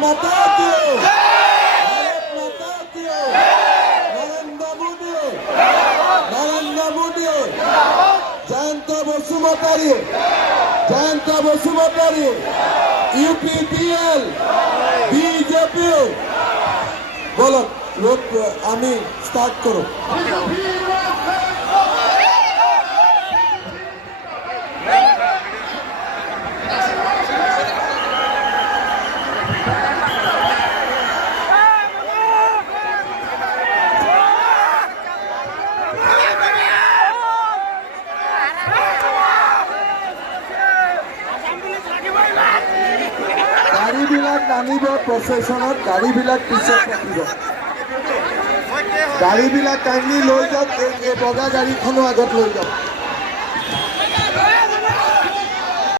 माता की भारत माता की नरेंद्र मोदी जयंत बसुमतारी यूपीपीएल बीजेपी बोलो लोग आमी स्टार्ट करो গাড়ীবিলাক নামিব প্ৰচেছনত গাড়ীবিলাক পিছত ৰাখিব গাড়ীবিলাক কাইণ্ডলি লৈ যাওক এই বগা গাড়ীখনো আগত লৈ যাওক